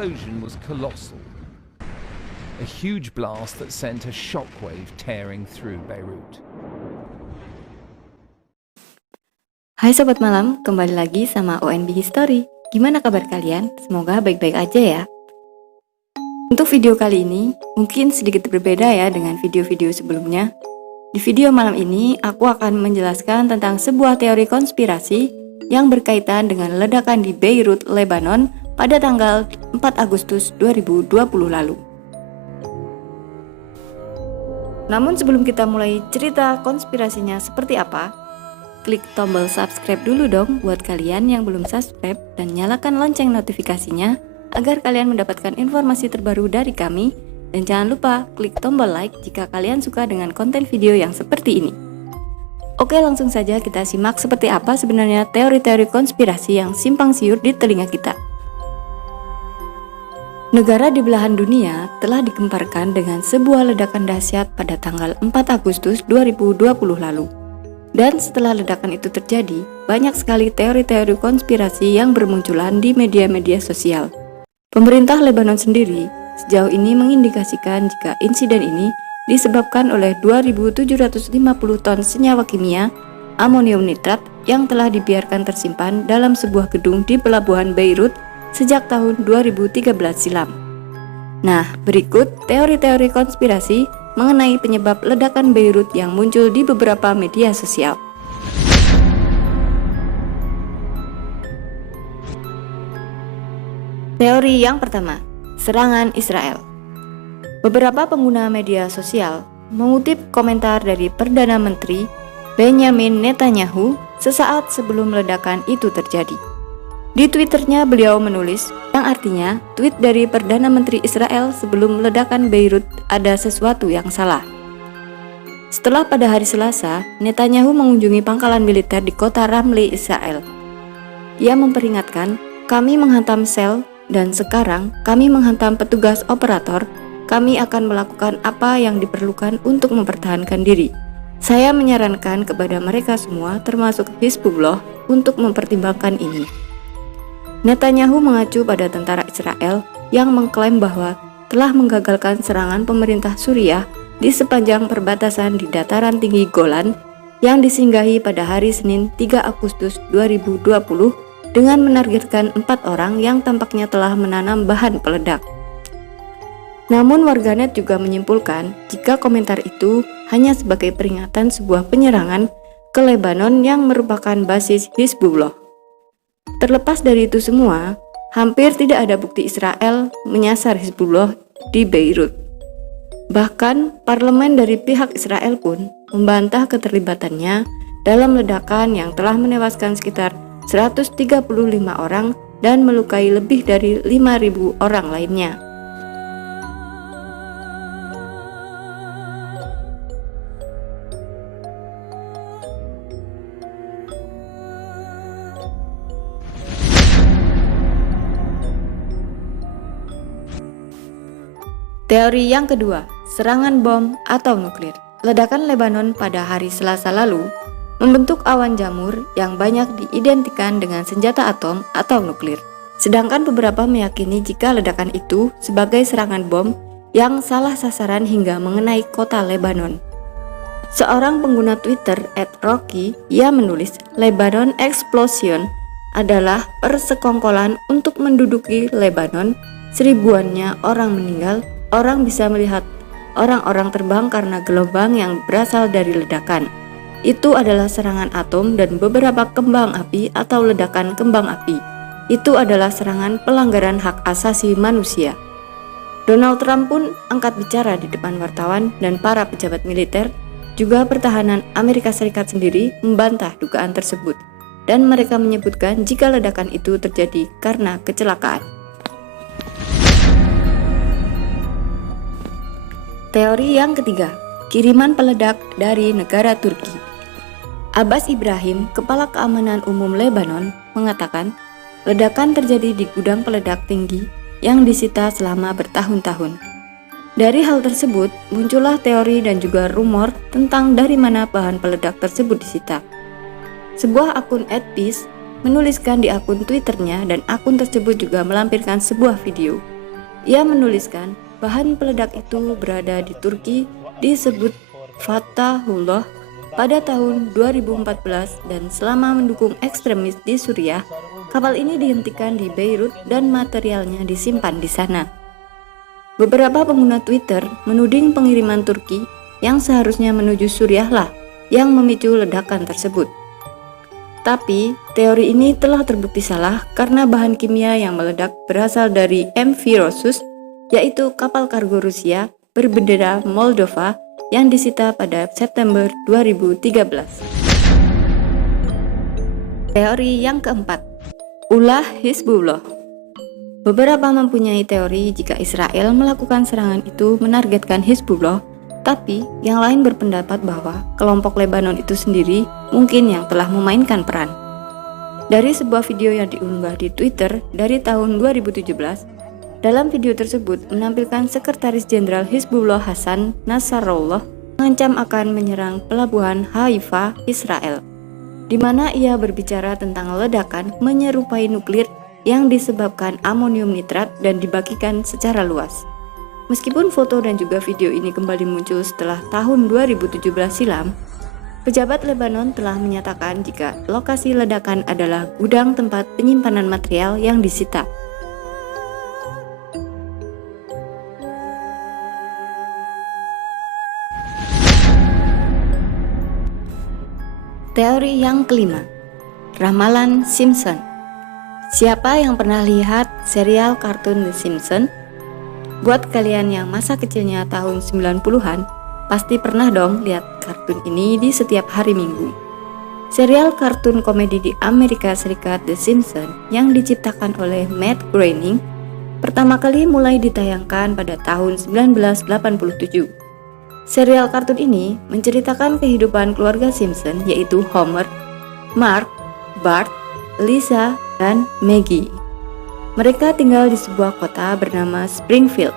explosion was colossal. A huge blast that sent a shockwave tearing through Beirut. Hai Sobat Malam, kembali lagi sama ONB History. Gimana kabar kalian? Semoga baik-baik aja ya. Untuk video kali ini, mungkin sedikit berbeda ya dengan video-video sebelumnya. Di video malam ini, aku akan menjelaskan tentang sebuah teori konspirasi yang berkaitan dengan ledakan di Beirut, Lebanon pada tanggal 4 Agustus 2020 lalu. Namun sebelum kita mulai cerita konspirasinya seperti apa, klik tombol subscribe dulu dong buat kalian yang belum subscribe dan nyalakan lonceng notifikasinya agar kalian mendapatkan informasi terbaru dari kami, dan jangan lupa klik tombol like jika kalian suka dengan konten video yang seperti ini. Oke, langsung saja kita simak seperti apa sebenarnya teori-teori konspirasi yang simpang siur di telinga kita. Negara di belahan dunia telah digemparkan dengan sebuah ledakan dahsyat pada tanggal 4 Agustus 2020 lalu. Dan setelah ledakan itu terjadi, banyak sekali teori-teori konspirasi yang bermunculan di media-media sosial. Pemerintah Lebanon sendiri sejauh ini mengindikasikan jika insiden ini disebabkan oleh 2.750 ton senyawa kimia amonium nitrat yang telah dibiarkan tersimpan dalam sebuah gedung di pelabuhan Beirut sejak tahun 2013 silam. Nah, berikut teori-teori konspirasi mengenai penyebab ledakan Beirut yang muncul di beberapa media sosial. Teori yang pertama, serangan Israel. Beberapa pengguna media sosial mengutip komentar dari Perdana Menteri Benjamin Netanyahu sesaat sebelum ledakan itu terjadi. Di Twitternya beliau menulis, yang artinya tweet dari Perdana Menteri Israel sebelum ledakan Beirut ada sesuatu yang salah. Setelah pada hari Selasa, Netanyahu mengunjungi pangkalan militer di kota Ramle, Israel. Ia memperingatkan, kami menghantam sel dan sekarang kami menghantam petugas operator. Kami akan melakukan apa yang diperlukan untuk mempertahankan diri. Saya menyarankan kepada mereka semua, termasuk Hizbullah, untuk mempertimbangkan ini. Netanyahu mengacu pada tentara Israel yang mengklaim bahwa telah menggagalkan serangan pemerintah Suriah di sepanjang perbatasan di dataran tinggi Golan yang disinggahi pada hari Senin 3 Agustus 2020 dengan menargetkan 4 orang yang tampaknya telah menanam bahan peledak. Namun warganet juga menyimpulkan jika komentar itu hanya sebagai peringatan sebuah penyerangan ke Lebanon yang merupakan basis Hizbullah. Terlepas dari itu semua, hampir tidak ada bukti Israel menyasar Hizbullah di Beirut. Bahkan parlemen dari pihak Israel pun membantah keterlibatannya dalam ledakan yang telah menewaskan sekitar 135 orang dan melukai lebih dari 5.000 orang lainnya. Teori yang kedua, serangan bom atau nuklir. Ledakan Lebanon pada hari Selasa lalu membentuk awan jamur yang banyak diidentikan dengan senjata atom atau nuklir. Sedangkan beberapa meyakini jika ledakan itu sebagai serangan bom yang salah sasaran hingga mengenai kota Lebanon. Seorang pengguna Twitter @Rocky, ia menulis, Lebanon Explosion adalah persekongkolan untuk menduduki Lebanon. Seribuannya orang meninggal. Orang bisa melihat orang-orang terbang karena gelombang yang berasal dari ledakan. Itu adalah serangan atom dan beberapa kembang api atau ledakan kembang api. Itu adalah serangan pelanggaran hak asasi manusia. Donald Trump pun angkat bicara di depan wartawan dan para pejabat militer. Juga pertahanan Amerika Serikat sendiri membantah dugaan tersebut. Dan mereka menyebutkan jika ledakan itu terjadi karena kecelakaan. Teori yang ketiga, kiriman peledak dari negara Turki. Abbas Ibrahim, Kepala Keamanan Umum Lebanon, mengatakan ledakan terjadi di gudang peledak tinggi yang disita selama bertahun-tahun. Dari hal tersebut, muncullah teori dan juga rumor tentang dari mana bahan peledak tersebut disita. Sebuah akun @peace menuliskan di akun Twitternya dan akun tersebut juga melampirkan sebuah video Ia menuliskan bahan peledak itu berada di Turki, disebut Fatahullah pada tahun 2014, dan selama mendukung ekstremis di Suriah, kapal ini dihentikan di Beirut dan materialnya disimpan di sana. Beberapa pengguna Twitter menuding pengiriman Turki yang seharusnya menuju Suriah lah yang memicu ledakan tersebut. Tapi, teori ini telah terbukti salah karena bahan kimia yang meledak berasal dari MV Rosus, yaitu kapal kargo Rusia berbendera Moldova yang disita pada September 2013. Teori yang keempat, ulah Hizbullah. Beberapa mempunyai teori jika Israel melakukan serangan itu menargetkan Hizbullah, tapi yang lain berpendapat bahwa kelompok Lebanon itu sendiri mungkin yang telah memainkan peran. Dari sebuah video yang diunggah di Twitter dari tahun 2017, dalam video tersebut menampilkan Sekretaris Jenderal Hizbullah Hasan Nasrallah mengancam akan menyerang pelabuhan Haifa, Israel, di mana ia berbicara tentang ledakan menyerupai nuklir yang disebabkan amonium nitrat dan dibagikan secara luas. Meskipun foto dan juga video ini kembali muncul setelah tahun 2017 silam, pejabat Lebanon telah menyatakan jika lokasi ledakan adalah gudang tempat penyimpanan material yang disita. Teori yang kelima, ramalan Simpson. Siapa yang pernah lihat serial kartun The Simpsons? Buat kalian yang masa kecilnya tahun 90-an, pasti pernah dong lihat kartun ini di setiap hari Minggu. Serial kartun komedi di Amerika Serikat The Simpsons yang diciptakan oleh Matt Groening pertama kali mulai ditayangkan pada tahun 1987. Serial kartun ini menceritakan kehidupan keluarga Simpson, yaitu Homer, Mark, Bart, Lisa, dan Maggie. Mereka tinggal di sebuah kota bernama Springfield.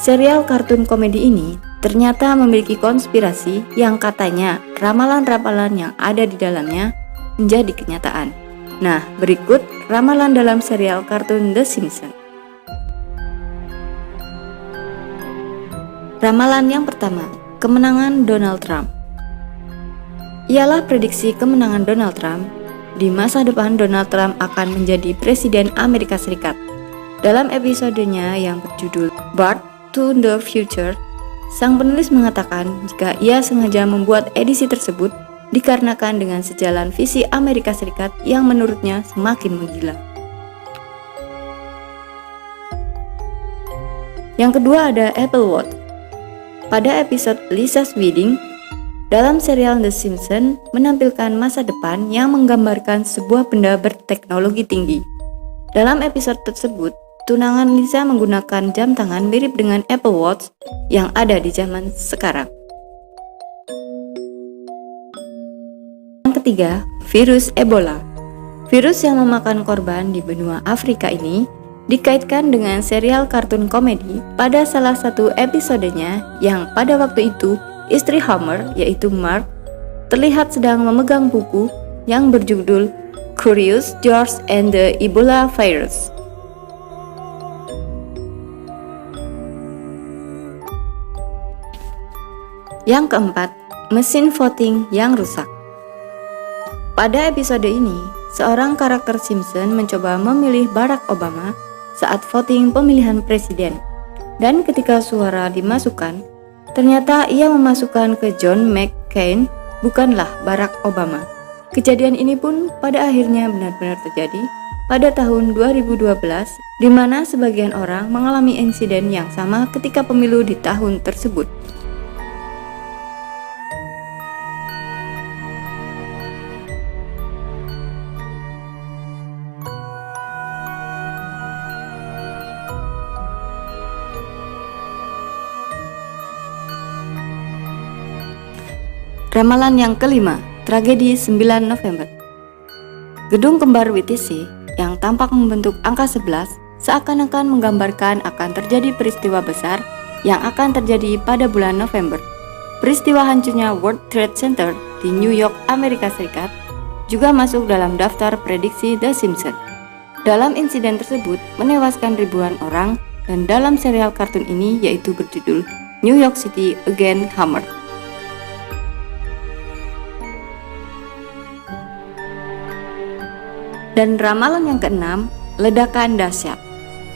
Serial kartun komedi ini ternyata memiliki konspirasi yang katanya ramalan-ramalan yang ada di dalamnya menjadi kenyataan. Nah, berikut ramalan dalam serial kartun The Simpsons. Ramalan yang pertama, kemenangan Donald Trump. Ialah prediksi kemenangan Donald Trump. Di masa depan Donald Trump akan menjadi Presiden Amerika Serikat. Dalam episodenya yang berjudul Bart to the Future, sang penulis mengatakan jika ia sengaja membuat edisi tersebut dikarenakan dengan sejalan visi Amerika Serikat yang menurutnya semakin menggila. Yang kedua ada Apple Watch. Pada episode Lisa's Wedding, dalam serial The Simpsons menampilkan masa depan yang menggambarkan sebuah benda berteknologi tinggi. Dalam episode tersebut, tunangan Lisa menggunakan jam tangan mirip dengan Apple Watch yang ada di zaman sekarang. Yang ketiga, virus Ebola. Virus yang memakan korban di benua Afrika ini dikaitkan dengan serial kartun komedi pada salah satu episodenya yang pada waktu itu istri Homer, yaitu Mark, terlihat sedang memegang buku yang berjudul Curious George and the Ebola Virus. Yang keempat, mesin voting yang rusak. Pada episode ini, seorang karakter Simpson mencoba memilih Barack Obama saat voting pemilihan presiden, dan ketika suara dimasukkan, ternyata ia memasukkan ke John McCain, bukanlah Barack Obama. Kejadian ini pun pada akhirnya benar-benar terjadi pada tahun 2012, di mana sebagian orang mengalami insiden yang sama ketika pemilu di tahun tersebut. Ramalan yang kelima, tragedi 9 November. Gedung kembar WTC yang tampak membentuk angka 11 seakan-akan menggambarkan akan terjadi peristiwa besar yang akan terjadi pada bulan November. Peristiwa hancurnya World Trade Center di New York, Amerika Serikat juga masuk dalam daftar prediksi The Simpsons. Dalam insiden tersebut menewaskan ribuan orang dan dalam serial kartun ini yaitu berjudul New York City Again Hammer. Dan ramalan yang keenam, ledakan dahsyat.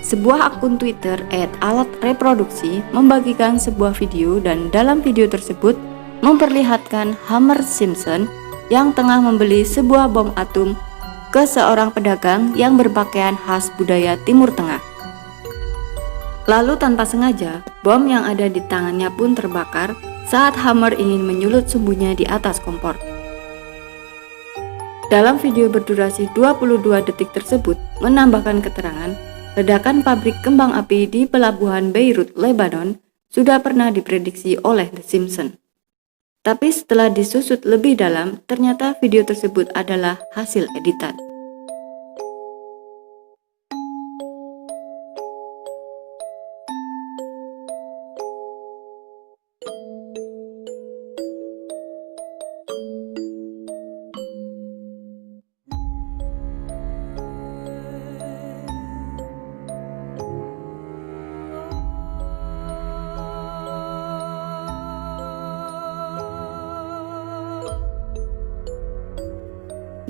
Sebuah akun Twitter @alat reproduksi membagikan sebuah video dan dalam video tersebut memperlihatkan Homer Simpson yang tengah membeli sebuah bom atom ke seorang pedagang yang berpakaian khas budaya Timur Tengah. Lalu tanpa sengaja, bom yang ada di tangannya pun terbakar saat Homer ingin menyulut sumbunya di atas kompor. Dalam video berdurasi 22 detik tersebut menambahkan keterangan, ledakan pabrik kembang api di pelabuhan Beirut, Lebanon sudah pernah diprediksi oleh The Simpsons. Tapi setelah disusut lebih dalam, ternyata video tersebut adalah hasil editan.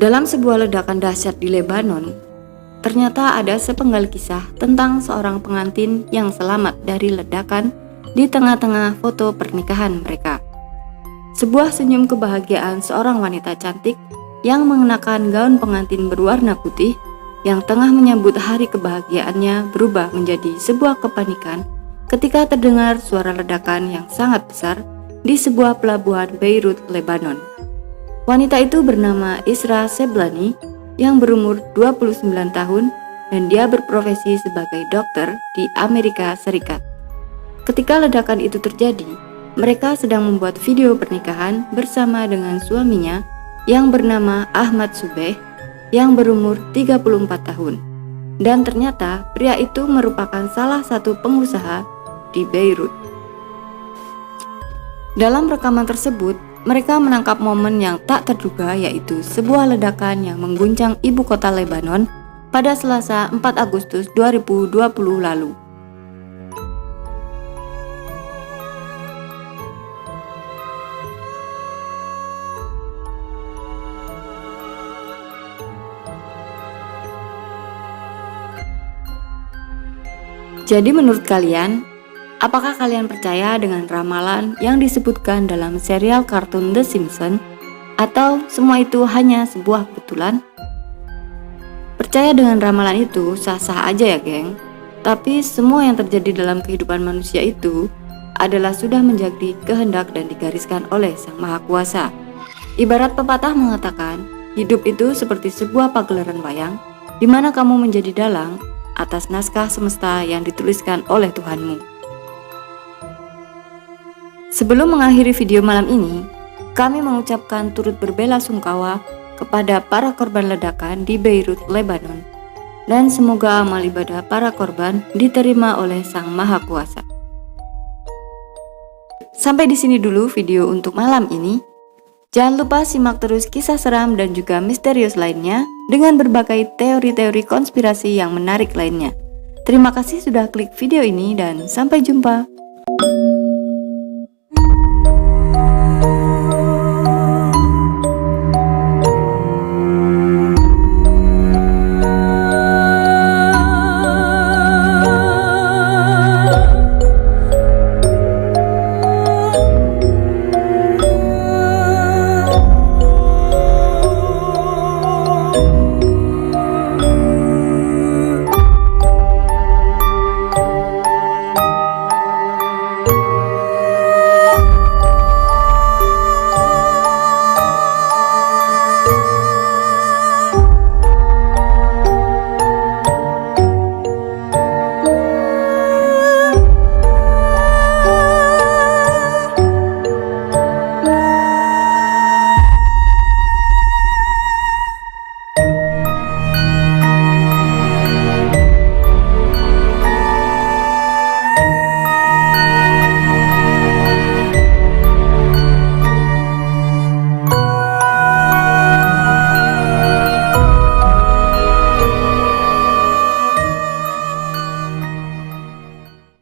Dalam sebuah ledakan dahsyat di Lebanon, ternyata ada sepenggal kisah tentang seorang pengantin yang selamat dari ledakan di tengah-tengah foto pernikahan mereka. Sebuah senyum kebahagiaan seorang wanita cantik yang mengenakan gaun pengantin berwarna putih yang tengah menyambut hari kebahagiaannya berubah menjadi sebuah kepanikan ketika terdengar suara ledakan yang sangat besar di sebuah pelabuhan Beirut, Lebanon. Wanita itu bernama Isra Seblani yang berumur 29 tahun dan dia berprofesi sebagai dokter di Amerika Serikat. Ketika ledakan itu terjadi, mereka sedang membuat video pernikahan bersama dengan suaminya yang bernama Ahmad Subeh yang berumur 34 tahun. Dan ternyata pria itu merupakan salah satu pengusaha di Beirut. Dalam rekaman tersebut, mereka menangkap momen yang tak terduga, yaitu sebuah ledakan yang mengguncang ibu kota Lebanon pada Selasa 4 Agustus 2020 lalu. Jadi menurut kalian, apakah kalian percaya dengan ramalan yang disebutkan dalam serial kartun The Simpsons, atau semua itu hanya sebuah kebetulan? Percaya dengan ramalan itu sah-sah aja ya geng, tapi semua yang terjadi dalam kehidupan manusia itu adalah sudah menjadi kehendak dan digariskan oleh Sang Maha Kuasa. Ibarat pepatah mengatakan, hidup itu seperti sebuah pagelaran wayang, di mana kamu menjadi dalang atas naskah semesta yang dituliskan oleh Tuhanmu. Sebelum mengakhiri video malam ini, kami mengucapkan turut berbelasungkawa kepada para korban ledakan di Beirut, Lebanon, dan semoga amal ibadah para korban diterima oleh Sang Maha Kuasa. Sampai di sini dulu video untuk malam ini. Jangan lupa simak terus kisah seram dan juga misterius lainnya dengan berbagai teori-teori konspirasi yang menarik lainnya. Terima kasih sudah klik video ini dan sampai jumpa.